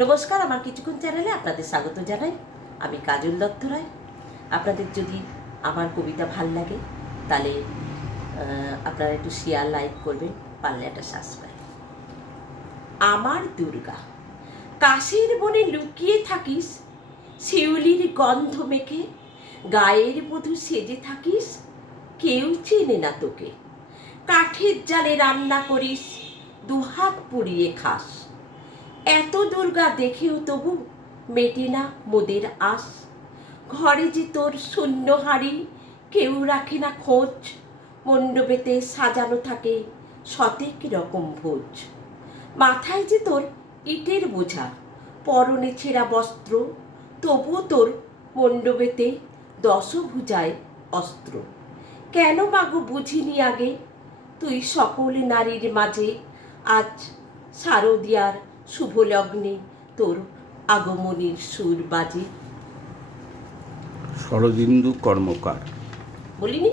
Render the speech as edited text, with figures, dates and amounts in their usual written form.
নমস্কার, আমার কিছুক্ষণ চ্যানেলে আপনাদের স্বাগত জানাই। আমি কাজল দত্ত রায়। আপনাদের যদি আমার কবিতা ভাল লাগে তাহলে আপনারা একটু শেয়ার, লাইক করবেন, পারলে একটা সাবস্ক্রাইব। আমার দুর্গা, কাশের বনে লুকিয়ে থাকিস, শিউলির গন্ধ মেখে গায়ের বধূ সেজে থাকিস, কেউ চেনে না তোকে। কাঠের জালে রান্না করিস, দুহাত পুড়িয়ে খাস, এত দুর্গা দেখেও তবু মেটে না মোদের আস। ঘরে যে তোর শূন্য হাড়ি, কেউ রাখে না খোঁজ, মণ্ডপেতে সাজানো থাকে শতেক রকম ভোজ। মাথায় যে তোর ইটের বোঝা, পরনে ছেঁড়া বস্ত্র, তবুও তোর মণ্ডপেতে দশভুজায় অস্ত্র। কেন মাগো বুঝিনি আগে, তুই সকল নারীর মাঝে আজ শারদিয়ার শুভ লগ্নে তোর আগমনীর সুর বাজে। শরদিন্দু কর্মকার। বলিনি?